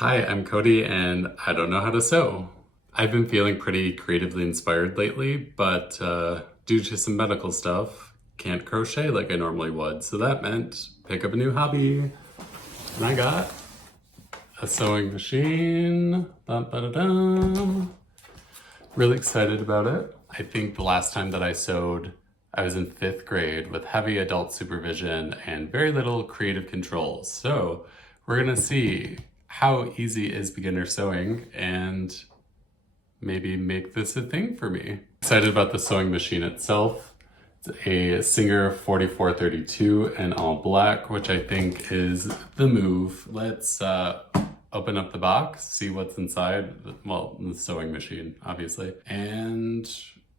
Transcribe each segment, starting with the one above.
Hi, I'm Cody and I don't know how to sew. I've been feeling pretty creatively inspired lately, but due to some medical stuff, can't crochet like I normally would. So that meant pick up a new hobby. And I got a sewing machine. Dun, ba, da, dum. Really excited about it. I think the last time that I sewed, I was in 5th grade with heavy adult supervision and very little creative controls. So we're gonna see how easy is beginner sewing and maybe make this a thing for me. Excited about the sewing machine itself. It's a Singer 4432 in all black, which I think is the move. Let's open up the box, see what's inside. Well, the sewing machine, obviously, and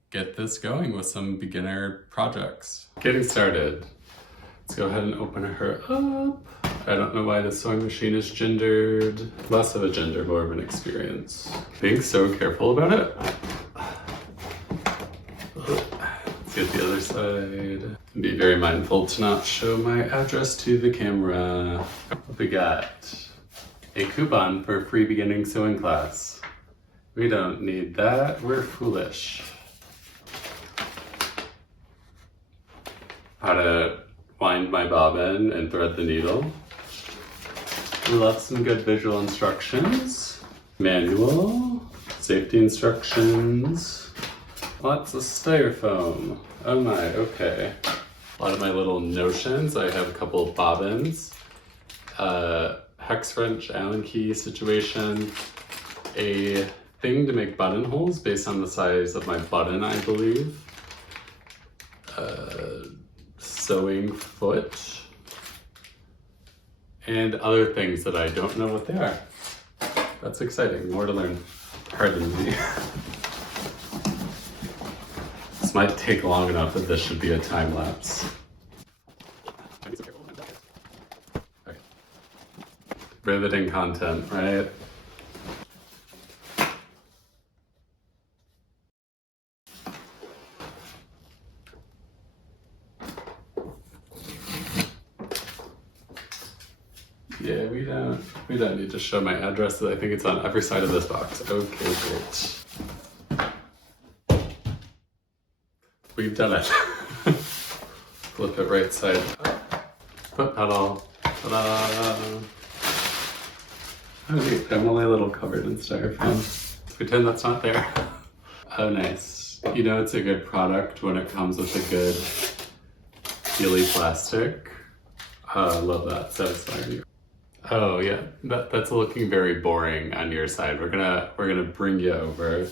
get this going with some beginner projects. Getting started. Let's go ahead and open her up. I don't know why the sewing machine is gendered. Less of a gender, more of an experience. Being so careful about it. Let's get the other side. Be very mindful to not show my address to the camera. What we got? A coupon for a free beginning sewing class. We don't need that, we're foolish. How to wind my bobbin and thread the needle. We love some good visual instructions. Manual, safety instructions. Lots of styrofoam. Oh my, okay. A lot of my little notions. I have a couple of bobbins. Hex wrench, Allen key situation. A thing to make buttonholes based on the size of my button, I believe. Sewing foot. And other things that I don't know what they are. That's exciting, more to learn. Pardon me. This might take long enough that this should be a time lapse. Okay. Riveting content, right? Yeah, we don't need to show my address. I think it's on every side of this box. Okay, great. We've done it. Flip it right side up. Foot pedal. Ta-da! Oh neat, I'm only a little covered in styrofoam. Let's pretend that's not there. Oh nice. You know it's a good product when it comes with a good peely plastic. I love that, satisfying. Oh yeah, that's looking very boring on your side. We're gonna bring you over.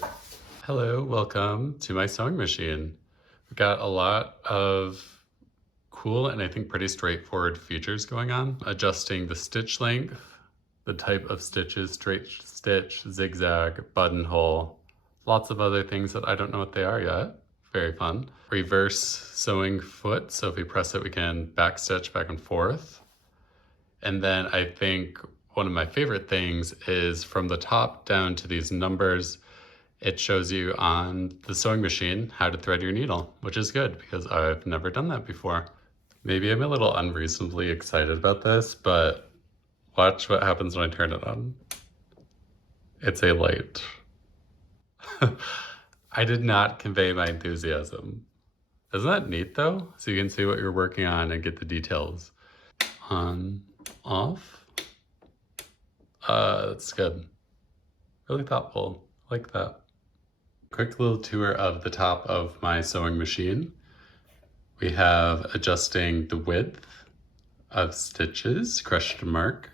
Hello, welcome to my sewing machine. We've got a lot of cool and I think pretty straightforward features going on. Adjusting the stitch length, the type of stitches, straight stitch, zigzag, buttonhole, lots of other things that I don't know what they are yet. Very fun. Reverse sewing foot, so if we press it we can back stitch back and forth. And then I think one of my favorite things is from the top down to these numbers, it shows you on the sewing machine how to thread your needle, which is good because I've never done that before. Maybe I'm a little unreasonably excited about this, but watch what happens when I turn it on. It's a light. I did not convey my enthusiasm. Isn't that neat though? So you can see what you're working on and get the details. On, off. That's good. Really thoughtful. I like that. Quick little tour of the top of my sewing machine. We have adjusting the width of stitches, question mark,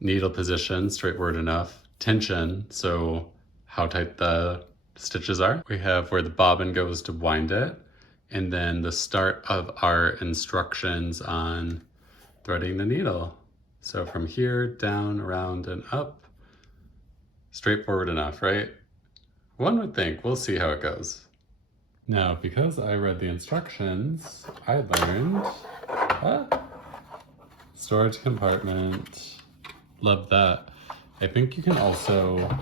needle position, straightforward enough, tension, so how tight the stitches are. We have where the bobbin goes to wind it, and then the start of our instructions on threading the needle. So from here, down, around, and up. Straightforward enough, right? One would think. We'll see how it goes. Now, because I read the instructions, I learned storage compartment. Love that. I think you can also,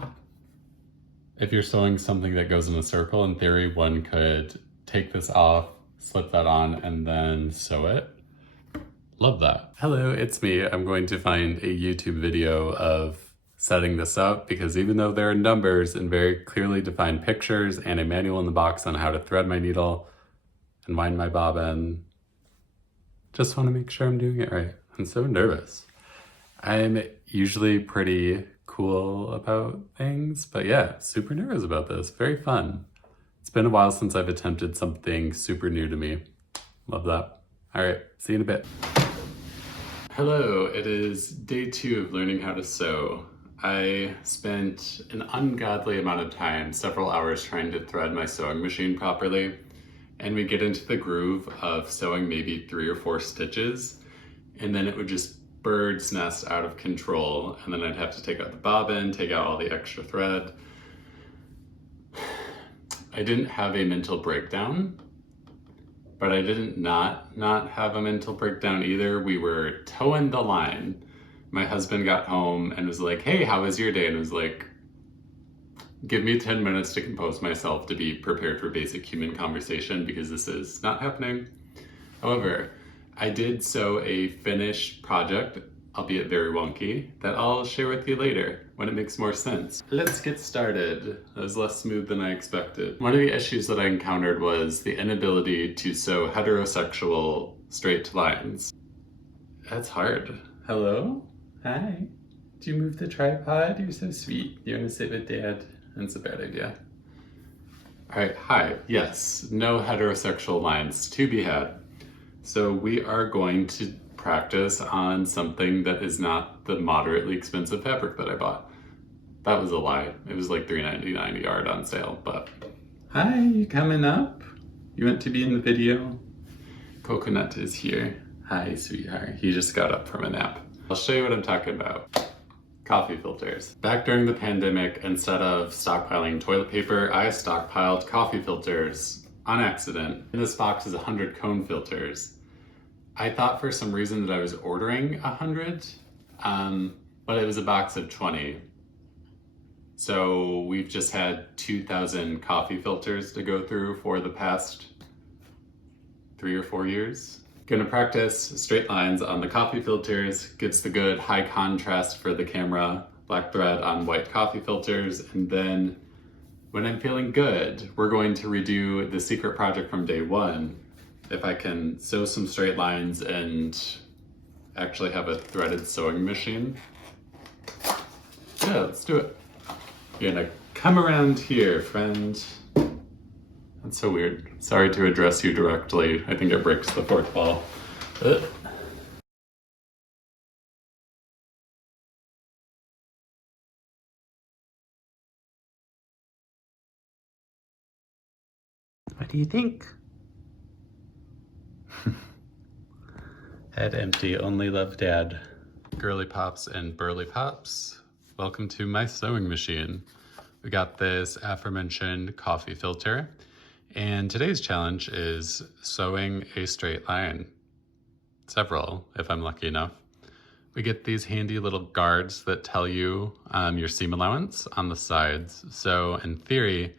if you're sewing something that goes in a circle, in theory, one could take this off, slip that on, and then sew it. Love that. Hello, it's me. I'm going to find a YouTube video of setting this up because even though there are numbers and very clearly defined pictures and a manual in the box on how to thread my needle and wind my bobbin, just want to make sure I'm doing it right. I'm so nervous. I'm usually pretty cool about things, but yeah, super nervous about this. Very fun. It's been a while since I've attempted something super new to me. Love that. All right, see you in a bit. Hello, it is day 2 of learning how to sew. I spent an ungodly amount of time, several hours, trying to thread my sewing machine properly, and we get into the groove of sewing maybe 3 or 4 stitches, and then it would just bird's nest out of control, and then I'd have to take out the bobbin, take out all the extra thread. I didn't have a mental breakdown, but I didn't not have a mental breakdown either. We were towing the line. My husband got home and was like, hey, how was your day? And I was like, give me 10 minutes to compose myself to be prepared for basic human conversation because this is not happening. However, I did sew a finished project, albeit very wonky, that I'll share with you later when it makes more sense. Let's get started. That was less smooth than I expected. One of the issues that I encountered was the inability to sew heterosexual straight lines. That's hard. Hello? Hi. Do you move the tripod? You're so sweet. You want to sit with Dad? That's a bad idea. All right, hi. Yes, no heterosexual lines to be had. So we are going to practice on something that is not the moderately expensive fabric that I bought. That was a lie. It was like $3.99 a yard on sale, but... Hi, you coming up? You want to be in the video? Coconut is here. Hi, sweetheart. He just got up from a nap. I'll show you what I'm talking about. Coffee filters. Back during the pandemic, instead of stockpiling toilet paper, I stockpiled coffee filters on accident. In this box is 100 cone filters. I thought for some reason that I was ordering 100, but it was a box of 20. So we've just had 2,000 coffee filters to go through for the past 3 or 4 years. Gonna practice straight lines on the coffee filters, gets the good high contrast for the camera, black thread on white coffee filters, and then when I'm feeling good, we're going to redo the secret project from day 1. If I can sew some straight lines and actually have a threaded sewing machine. Yeah, let's do it. You're gonna come around here, friend. That's so weird. Sorry to address you directly. I think it breaks the 4th wall. What do you think? Head empty, only love Dad. Girly pops and burly pops. Welcome to my sewing machine. We got this aforementioned coffee filter, and today's challenge is sewing a straight line. Several, if I'm lucky enough. We get these handy little guards that tell you your seam allowance on the sides. So in theory,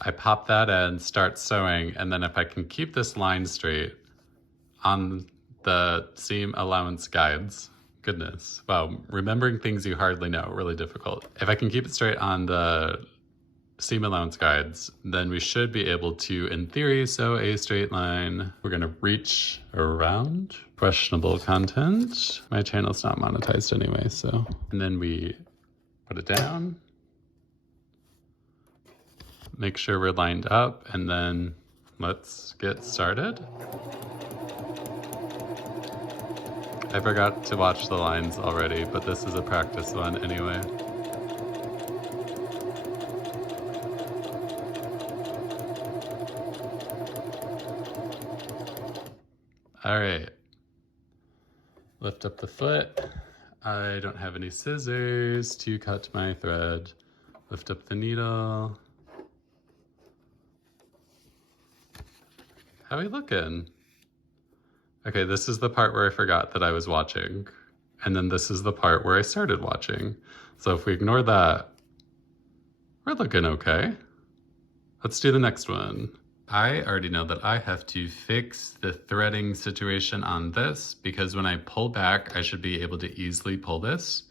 I pop that in, start sewing, and then if I can keep this line straight on the seam allowance guides, goodness, wow, remembering things you hardly know, really difficult. If I can keep it straight on the seam allowance guides, then we should be able to, in theory, sew a straight line. We're gonna reach around. Questionable content. My channel's not monetized anyway, so. And then we put it down. Make sure we're lined up, and then let's get started. I forgot to watch the lines already, but this is a practice one anyway. All right, lift up the foot. I don't have any scissors to cut my thread. Lift up the needle. How are we looking? Okay, this is the part where I forgot that I was watching. And then this is the part where I started watching. So if we ignore that, we're looking okay. Let's do the next one. I already know that I have to fix the threading situation on this because when I pull back, I should be able to easily pull this.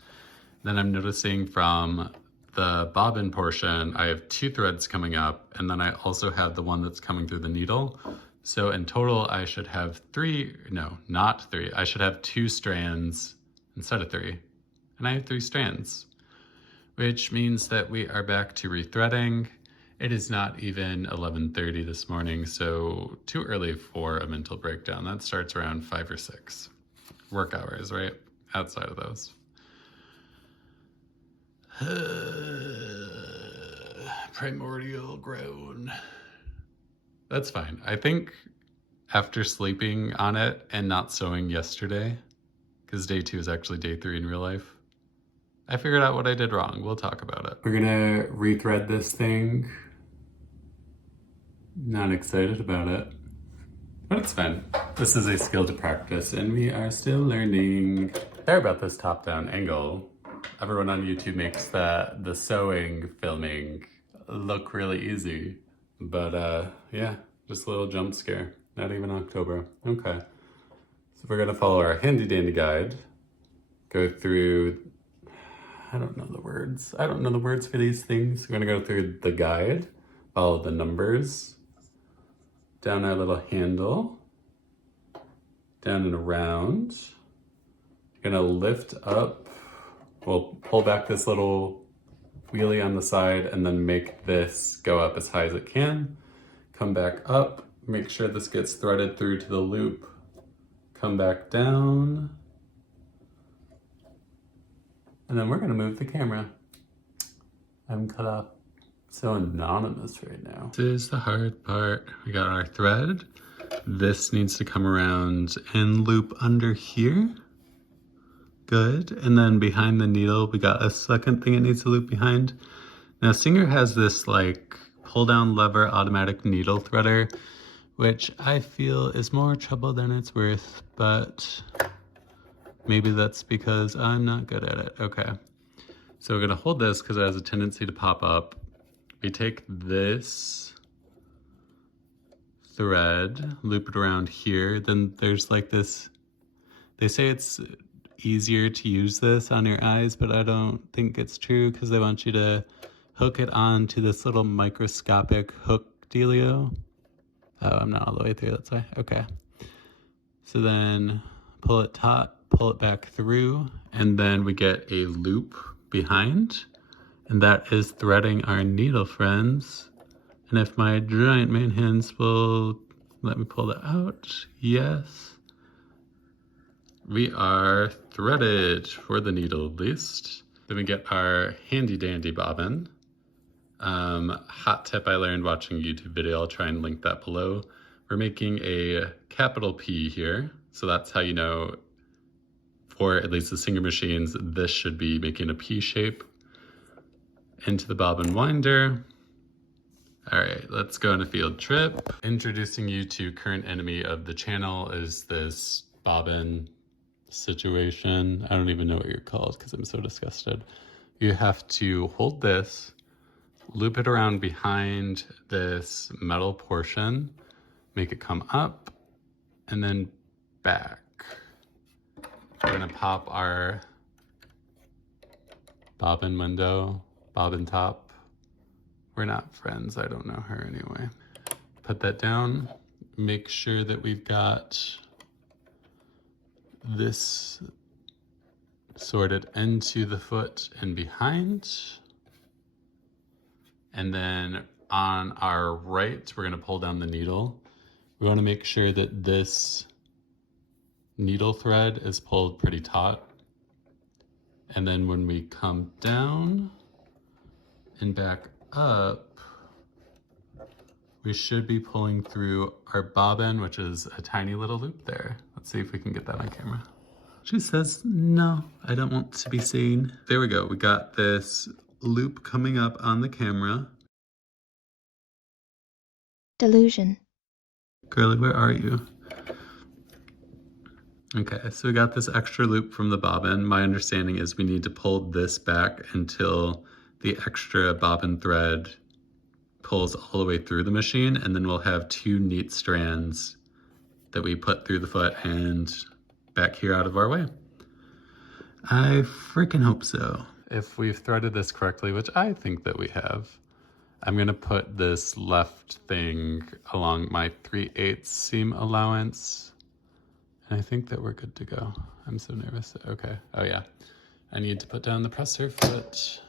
Then I'm noticing from the bobbin portion, I have 2 threads coming up, and then I also have the one that's coming through the needle. So in total, I should have 3, no, not 3. I should have 2 strands instead of 3. And I have 3 strands, which means that we are back to rethreading. It is not even 11:30 this morning, so too early for a mental breakdown. That starts around 5 or 6 work hours, right? Outside of those. Primordial groan. That's fine. I think after sleeping on it and not sewing yesterday, because day 2 is actually day 3 in real life, I figured out what I did wrong. We'll talk about it. We're gonna rethread this thing. Not excited about it, but it's fine. This is a skill to practice and we are still learning. Sorry about this top-down angle. Everyone on YouTube makes the sewing filming look really easy, but yeah, just a little jump scare. Not even October. Okay, so we're gonna follow our handy dandy guide, go through, I don't know the words for these things. We're gonna go through the guide, follow the numbers, down our little handle, down and around. You're gonna lift up, we'll pull back this little wheelie on the side and then make this go up as high as it can. Come back up, make sure this gets threaded through to the loop. Come back down. And then we're gonna move the camera. I'm cut off. So anonymous right now. This is the hard part. We got our thread. This needs to come around and loop under here. Good. And then behind the needle, we got a second thing it needs to loop behind. Now Singer has this like pull down lever automatic needle threader, which I feel is more trouble than it's worth, but maybe that's because I'm not good at it. Okay. So we're gonna hold this because it has a tendency to pop up. We take this thread, loop it around here, then there's like this, they say it's easier to use this on your eyes, but I don't think it's true because they want you to hook it onto this little microscopic hook dealio. Oh, I'm not all the way through, that's why. Okay. So then pull it taut, pull it back through, and then we get a loop behind, and that is threading our needle, friends. And if my giant man hands will let me pull that out, yes. We are threaded for the needle at least. Then we get our handy dandy bobbin. Hot tip I learned watching a YouTube video, I'll try and link that below. We're making a capital P here. So that's how you know, for at least the Singer machines, this should be making a P shape. Into the bobbin winder. All right, let's go on a field trip. Introducing you to current enemy of the channel is this bobbin situation. I don't even know what you're called because I'm so disgusted. You have to hold this, loop it around behind this metal portion, make it come up, and then back. We're gonna pop our bobbin window, bobbin top. We're not friends, I don't know her anyway. Put that down, make sure that we've got this sorted into the foot and behind. And then on our right, we're gonna pull down the needle. We wanna make sure that this needle thread is pulled pretty taut. And then when we come down and back up, we should be pulling through our bobbin, which is a tiny little loop there. Let's see if we can get that on camera. She says, no, I don't want to be seen. There we go. We got this loop coming up on the camera. Delusion. Girlie, where are you? Okay, so we got this extra loop from the bobbin. My understanding is we need to pull this back until the extra bobbin thread pulls all the way through the machine, and then we'll have 2 neat strands that we put through the foot and back here out of our way. I freaking hope so. If we've threaded this correctly, which I think that we have, I'm gonna put this left thing along my 3/8 seam allowance. And I think that we're good to go. I'm so nervous. Okay, oh yeah. I need to put down the presser foot.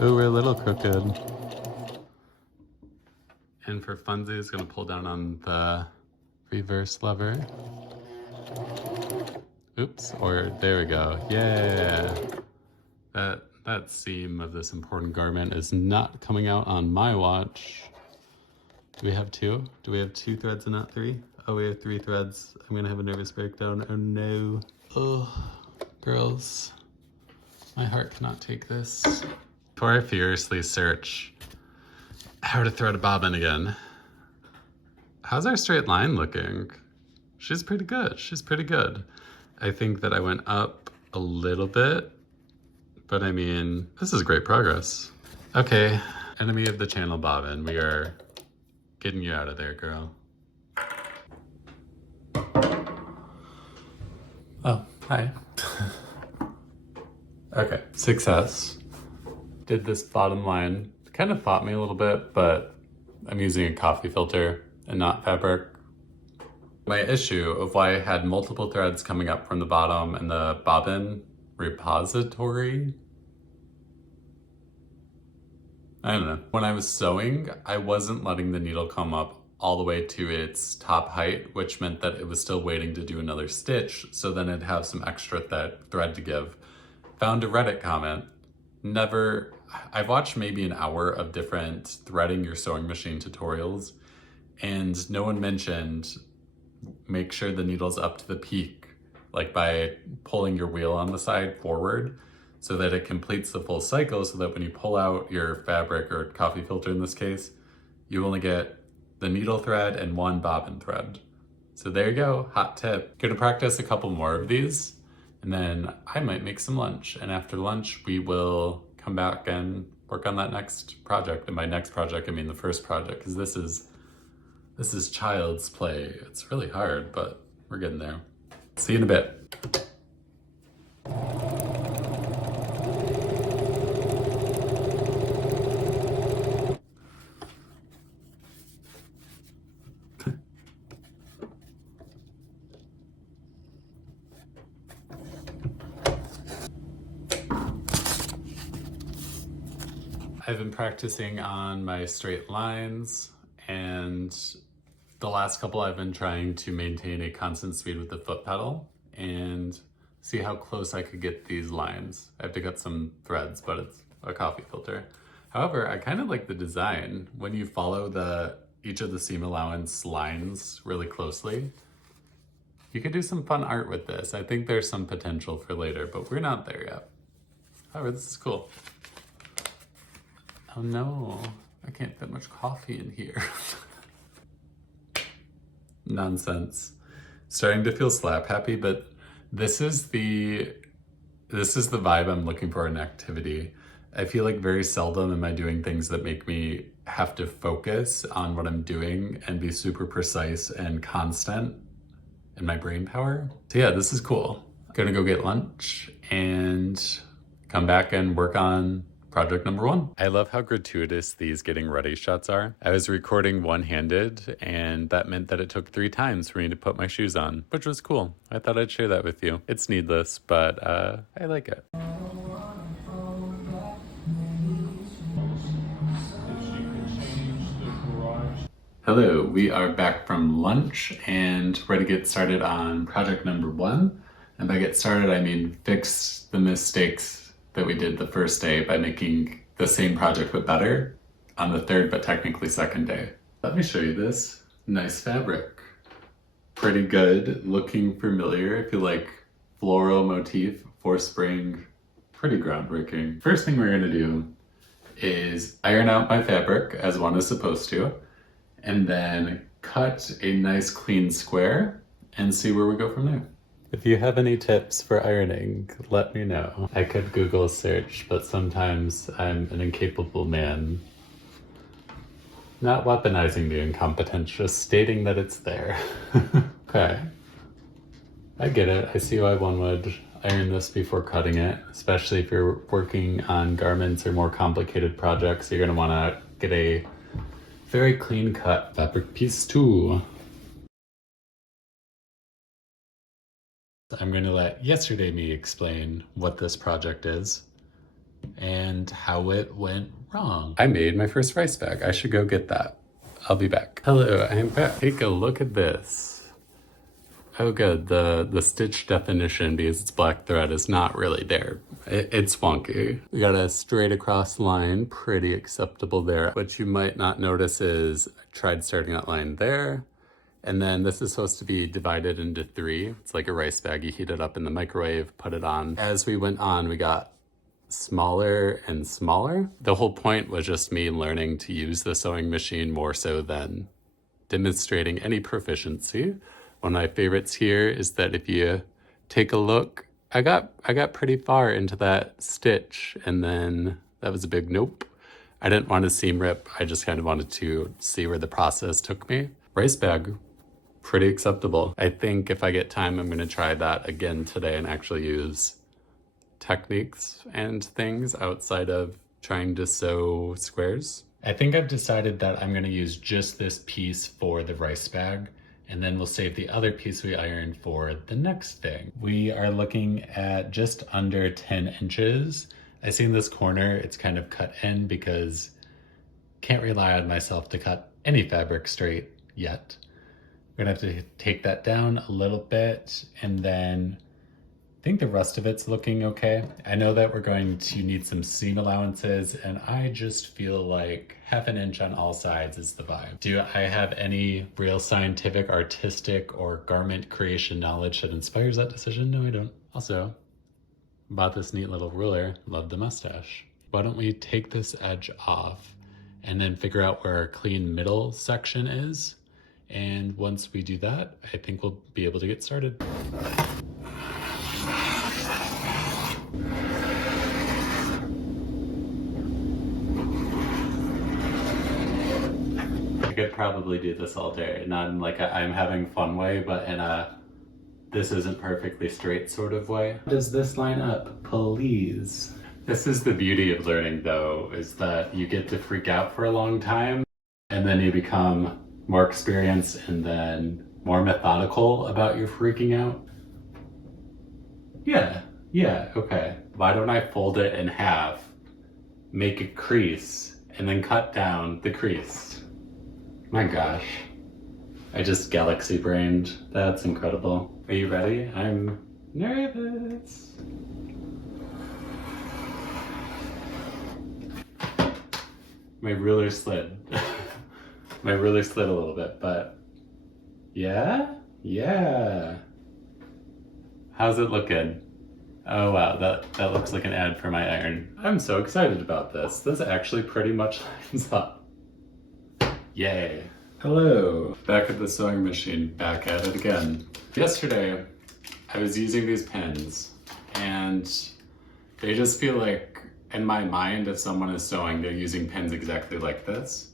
Oh, we're a little crooked. And for funsies, gonna pull down on the reverse lever. Oops, or there we go. Yeah. That seam of this important garment is not coming out on my watch. Do we have two? Do we have 2 threads and not 3? Oh, we have 3 threads. I'm gonna have a nervous breakdown. Oh no. Oh, girls. My heart cannot take this. Before I furiously search how to thread a bobbin again, how's our straight line looking? She's pretty good. She's pretty good. I think that I went up a little bit, but I mean, this is great progress. Okay, enemy of the channel bobbin, we are getting you out of there, girl. Oh, hi. Okay, success. Did this bottom line, kind of fought me a little bit, but I'm using a coffee filter and not fabric. My issue of why I had multiple threads coming up from the bottom and the bobbin repository, I don't know. When I was sewing, I wasn't letting the needle come up all the way to its top height, which meant that it was still waiting to do another stitch, so then it'd have some extra thread to give. Found a Reddit comment. I've watched maybe an hour of different threading your sewing machine tutorials, and no one mentioned make sure the needle's up to the peak, like by pulling your wheel on the side forward so that it completes the full cycle, so that when you pull out your fabric or coffee filter in this case, you only get the needle thread and 1 bobbin thread. So there you go, hot tip. Gonna practice a couple more of these and then I might make some lunch. And after lunch, we will come back and work on that next project. And by next project, I mean the first project, because this is child's play. It's really hard, but we're getting there. See you in a bit. I've been practicing on my straight lines, and the last couple I've been trying to maintain a constant speed with the foot pedal and see how close I could get these lines. I have to cut some threads, but it's a coffee filter. However, I kind of like the design. When you follow each of the seam allowance lines really closely, you could do some fun art with this. I think there's some potential for later, but we're not there yet. However, this is cool. Oh no, I can't fit much coffee in here. Nonsense. Starting to feel slap happy, but this is the vibe I'm looking for in activity. I feel like very seldom am I doing things that make me have to focus on what I'm doing and be super precise and constant in my brain power. So yeah, this is cool. Gonna go get lunch and come back and work on project number 1. I love how gratuitous these getting ready shots are. I was recording one-handed, and that meant that it took 3 times for me to put my shoes on, which was cool. I thought I'd share that with you. It's needless, but I like it. Hello, we are back from lunch and ready to get started on project number 1. And by get started, I mean fix the mistakes that we did the first day by making the same project but better on the 3rd but technically 2nd day. Let me show you this. Nice fabric. Pretty good, looking familiar. I feel like floral motif for spring. Pretty groundbreaking. First thing we're gonna do is iron out my fabric as one is supposed to, and then cut a nice clean square and see where we go from there. If you have any tips for ironing, let me know. I could Google search, but sometimes I'm an incapable man. Not weaponizing the incompetence, just stating that it's there. Okay. I get it. I see why one would iron this before cutting it, especially if you're working on garments or more complicated projects. You're going to want to get a very clean cut fabric piece too. I'm going to let yesterday me explain what this project is and how it went wrong. I made my first rice bag. I should go get that. I'll be back. Hello, I'm back. Take a look at this. Oh good, the stitch definition, because it's black thread, is not really there. It's wonky. We got a straight across line, pretty acceptable there. What you might not notice is I tried starting that line there, and then this is supposed to be divided into 3. It's like a rice bag. You heat it up in the microwave, put it on. As we went on, we got smaller and smaller. The whole point was just me learning to use the sewing machine more so than demonstrating any proficiency. One of my favorites here is that if you take a look, I got pretty far into that stitch, and then that was a big nope. I didn't want to seam rip. I just kind of wanted to see where the process took me. Rice bag, pretty acceptable. I think if I get time, I'm going to try that again today and actually use techniques and things outside of trying to sew squares. I think I've decided that I'm going to use just this piece for the rice bag, and then we'll save the other piece we ironed for the next thing. We are looking at just under 10 inches. I see in this corner, it's kind of cut in because can't rely on myself to cut any fabric straight yet. We're gonna have to take that down a little bit, and then I think the rest of it's looking okay. I know that we're going to need some seam allowances, and I just feel like 1/2 inch on all sides is the vibe. Do I have any real scientific, artistic, or garment creation knowledge that inspires that decision? No, I don't. Also, bought this neat little ruler. Love the mustache. Why don't we take this edge off and then figure out where our clean middle section is? And once we do that, I think we'll be able to get started. I could probably do this all day, not in like a I'm having fun way, but in a this isn't perfectly straight sort of way. Does this line up, please? This is the beauty of learning though, is that you get to freak out for a long time, and then you become more experienced and then more methodical about your freaking out. Yeah, okay. Why don't I fold it in half, make a crease, and then cut down the crease? My gosh. I just galaxy brained. That's incredible. Are you ready? I'm nervous. My ruler slid. My ruler slid a little bit, but yeah. How's it looking? Oh wow, that looks like an ad for my iron. I'm so excited about this. This actually pretty much lines up. Yay. Hello. Back at the sewing machine, back at it again. Yesterday, I was using these pins, and they just feel like, in my mind, if someone is sewing, they're using pins exactly like this.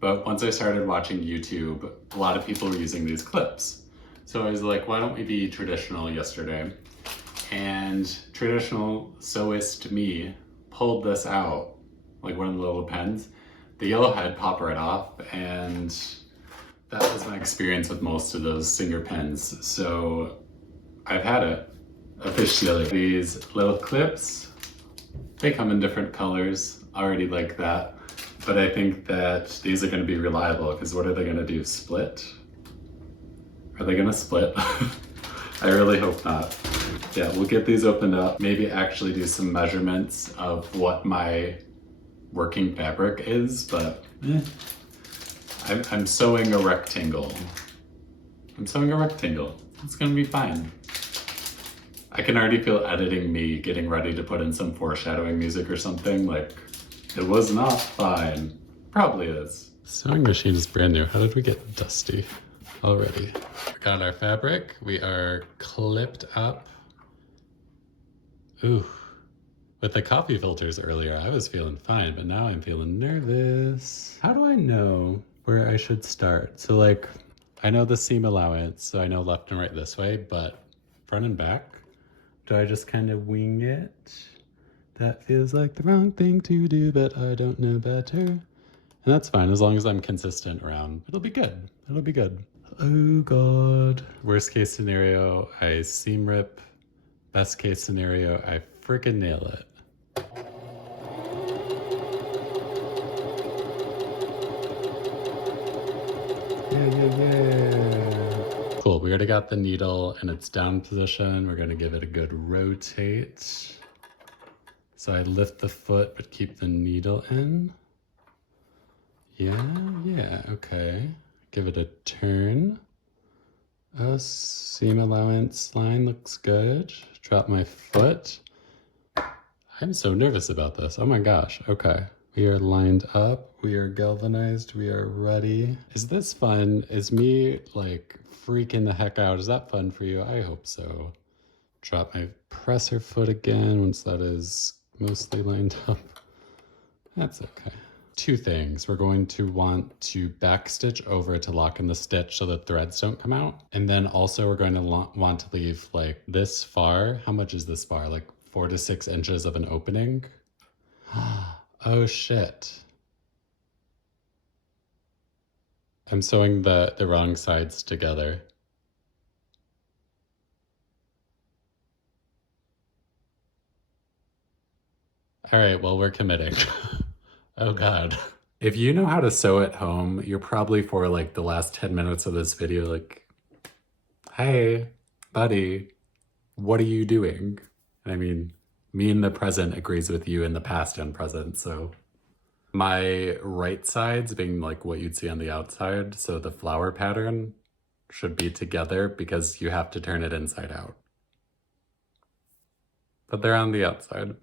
But once I started watching YouTube, a lot of people were using these clips. So I was like, why don't we be traditional yesterday? And traditional sewist me pulled this out, like one of the little pens. The yellow head popped right off, and that was my experience with most of those Singer pens. So I've had it officially. These little clips, they come in different colors, already like that. But I think that these are gonna be reliable, because what are they gonna do, split? Are they gonna split? I really hope not. Yeah, we'll get these opened up, maybe actually do some measurements of what my working fabric is, but I'm sewing a rectangle. It's gonna be fine. I can already feel editing me getting ready to put in some foreshadowing music or something, like, it was not fine. Probably is. Sewing machine is brand new. How did we get dusty? already. We got our fabric. We are clipped up. Ooh, with the coffee filters earlier, I was feeling fine, but now I'm feeling nervous. How do I know where I should start? So like, I know the seam allowance, so I know left and right this way, but front and back, do I just kind of wing it? That feels like the wrong thing to do, but I don't know better. And that's fine, as long as I'm consistent around. It'll be good. It'll be good. Oh God. Worst case scenario, I seam rip. Best case scenario, I freaking nail it. Yeah. Cool, we already got the needle in its down position. We're gonna give it a good rotate. So I lift the foot, but keep the needle in. Yeah, okay. Give it a turn. Seam allowance line looks good. Drop my foot. I'm so nervous about this. Oh my gosh, okay. We are lined up, we are galvanized, we are ready. Is this fun? Is me like freaking the heck out? Is that fun for you? I hope so. Drop my presser foot again once that is mostly lined up. That's okay. Two things. We're going to want to backstitch over to lock in the stitch so that threads don't come out. And then also we're going to want to leave like this far. How much is this far? Like 4 to 6 inches of an opening. Oh shit. I'm sewing the wrong sides together. All right, well, we're committing. Oh God. If you know how to sew at home, you're probably for like the last 10 minutes of this video like, hey, buddy, what are you doing? I mean, me in the present agrees with you in the past and present, so. My right sides being like what you'd see on the outside, so the flower pattern should be together because you have to turn it inside out. But they're on the outside,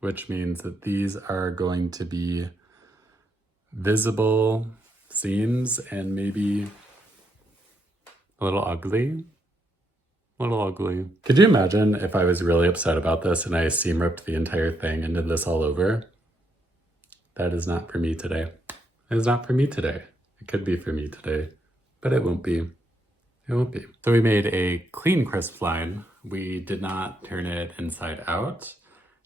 which means that these are going to be visible seams and maybe a little ugly. A little ugly. Could you imagine if I was really upset about this and I seam ripped the entire thing and did this all over? That is not for me today. It is not for me today. It could be for me today, but it won't be. It won't be. So we made a clean crisp line. We did not turn it inside out.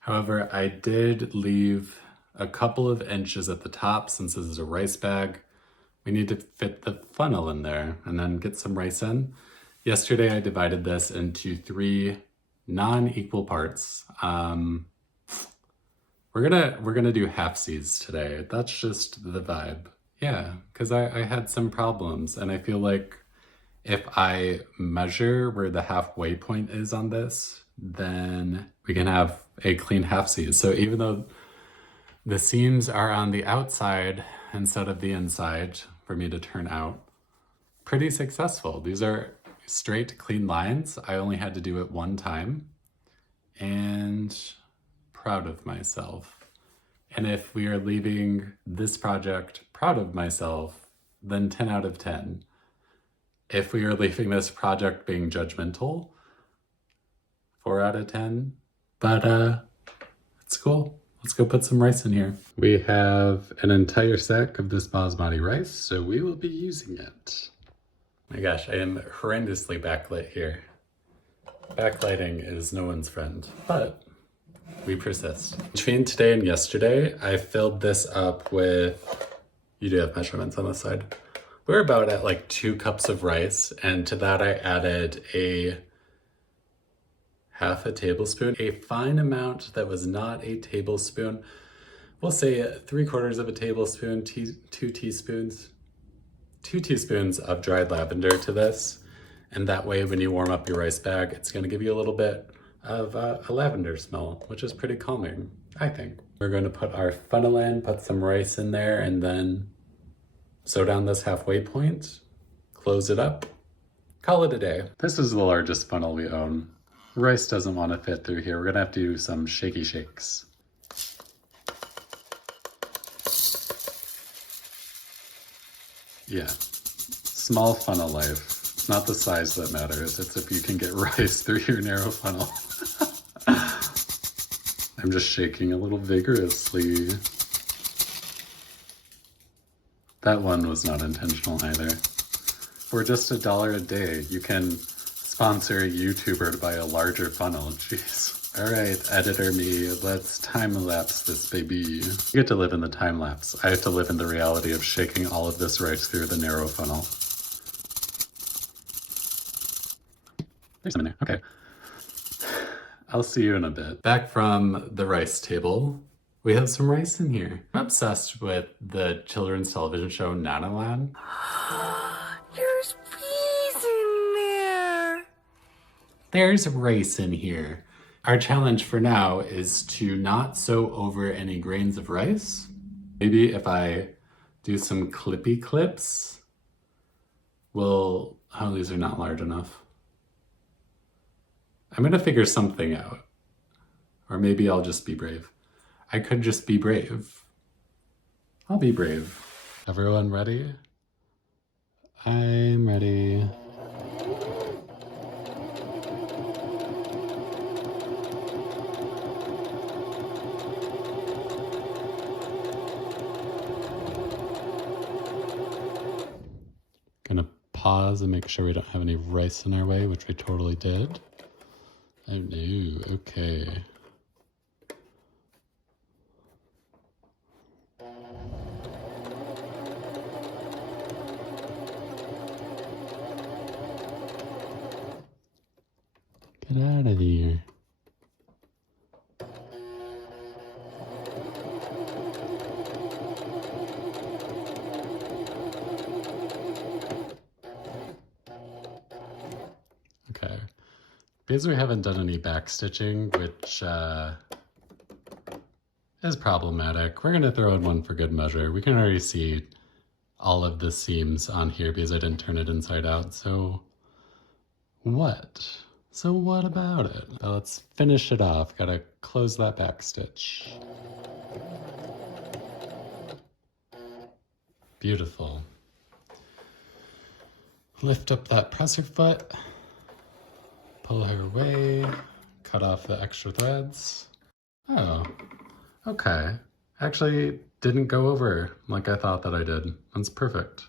However, I did leave a couple of inches at the top since this is a rice bag. We need to fit the funnel in there and then get some rice in. Yesterday, I divided this into 3 non-equal parts. We're gonna do halfsies today. That's just the vibe. Yeah, because I had some problems and I feel like if I measure where the halfway point is on this, then we can have a clean halfsies. So even though the seams are on the outside instead of the inside for me to turn out, pretty successful. These are straight, clean lines. I only had to do it 1 time and proud of myself. And if we are leaving this project proud of myself, then 10 out of 10. If we are leaving this project being judgmental, 4 out of 10. But it's cool. Let's go put some rice in here. We have an entire sack of this basmati rice, so we will be using it. My gosh, I am horrendously backlit here. Backlighting is no one's friend, but we persist. Between today and yesterday, I filled this up with, you do have measurements on this side. We're about at like 2 cups of rice, and to that I added a half a tablespoon, a fine amount that was not a tablespoon. We'll say 3/4 of a tablespoon, 2 teaspoons. 2 teaspoons of dried lavender to this. And that way, when you warm up your rice bag, it's gonna give you a little bit of a lavender smell, which is pretty calming, I think. We're gonna put our funnel in, put some rice in there, and then sew down this halfway point, close it up, call it a day. This is the largest funnel we own. Rice doesn't want to fit through here. We're gonna have to do some shaky shakes. Yeah, Small funnel life. It's not the size that matters, it's if you can get rice through your narrow funnel. I'm just shaking a little vigorously. That one was not intentional either. For just $1 a day, you can sponsor a YouTuber to buy a larger funnel. Jeez. All right, editor me, let's time-lapse this baby. You get to live in the time-lapse. I have to live in the reality of shaking all of this rice through the narrow funnel. There's some in there, okay. I'll see you in a bit. Back from the rice table, we have some rice in here. I'm obsessed with the children's television show Nanaland. There's peas in there. There's rice in here. Our challenge for now is to not sew over any grains of rice. Maybe if I do some clippy clips, oh, these are not large enough. I'm gonna figure something out. Or maybe I'll just be brave. I could just be brave. I'll be brave. Everyone ready? I'm ready. Gonna pause and make sure we don't have any rice in our way, which we totally did. Oh no, okay. Get out of here. Okay. Because we haven't done any back stitching, which is problematic, we're gonna throw in one for good measure. We can already see all of the seams on here because I didn't turn it inside out, so what? So what about it? Now let's finish it off. Gotta close that back stitch. Beautiful. Lift up that presser foot. Pull her away, cut off the extra threads. Oh, okay. Actually didn't go over like I thought that I did. That's perfect.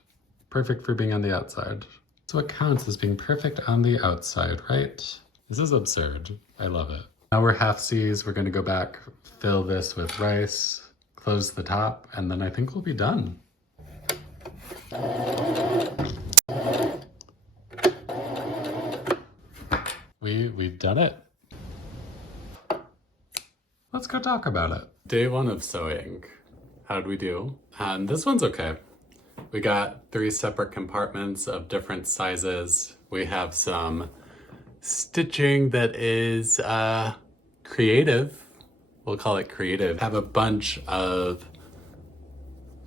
Perfect for being on the outside. So what counts as being perfect on the outside, right? This is absurd. I love it. Now we're half C's. We're gonna go back, fill this with rice, close the top, and then I think we'll be done. We've done it. Let's go talk about it. Day one of sewing. How'd we do? This one's okay. We got 3 separate compartments of different sizes. We have some stitching that is creative. We'll call it creative. Have a bunch of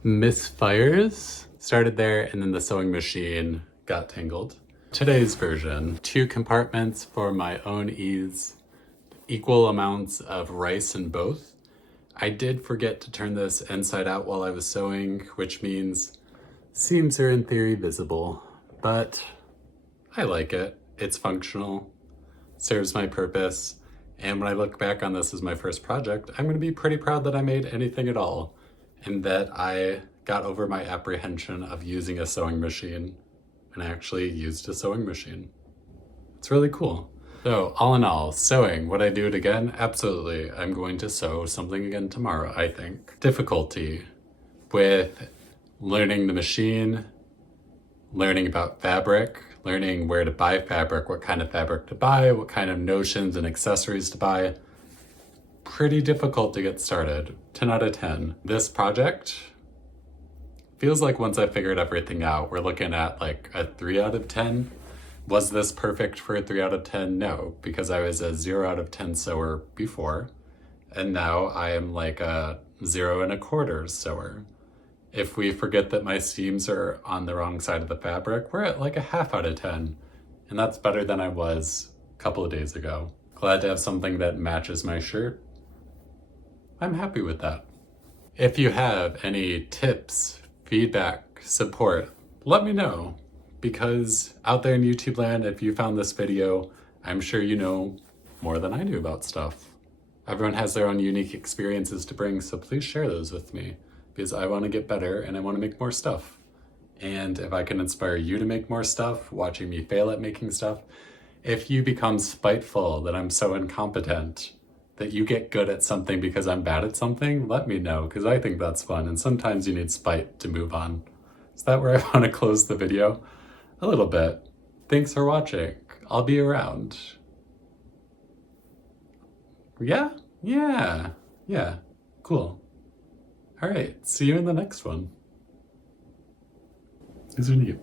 misfires. Started there and then the sewing machine got tangled. Today's version, 2 compartments for my own ease, equal amounts of rice in both. I did forget to turn this inside out while I was sewing, which means seams are in theory visible, but I like it. It's functional, serves my purpose, and when I look back on this as my first project, I'm gonna be pretty proud that I made anything at all, and that I got over my apprehension of using a sewing machine, and I actually used a sewing machine. It's really cool. So all in all, sewing, would I do it again? Absolutely. I'm going to sew something again tomorrow, I think. Difficulty with learning the machine, learning about fabric, learning where to buy fabric, what kind of fabric to buy, what kind of notions and accessories to buy. Pretty difficult to get started. 10 out of 10. This project feels like once I figured everything out, we're looking at like a 3 out of 10. Was this perfect for a 3 out of 10? No, because I was a 0 out of 10 sewer before, and now I am like a 0 1/4 sewer. If we forget that my seams are on the wrong side of the fabric, we're at like a 1/2 out of 10, and that's better than I was a couple of days ago. Glad to have something that matches my shirt. I'm happy with that. If you have any tips, feedback, support, let me know. because out there in YouTube land, if you found this video, I'm sure you know more than I do about stuff. Everyone has their own unique experiences to bring, so please share those with me, because I want to get better and I want to make more stuff. And if I can inspire you to make more stuff, watching me fail at making stuff, if you become spiteful that I'm so incompetent, that you get good at something because I'm bad at something, let me know, because I think that's fun, and sometimes you need spite to move on. Is that where I want to close the video? A little bit. Thanks for watching. I'll be around. Yeah? Yeah. Cool. All right, see you in the next one. These are neat.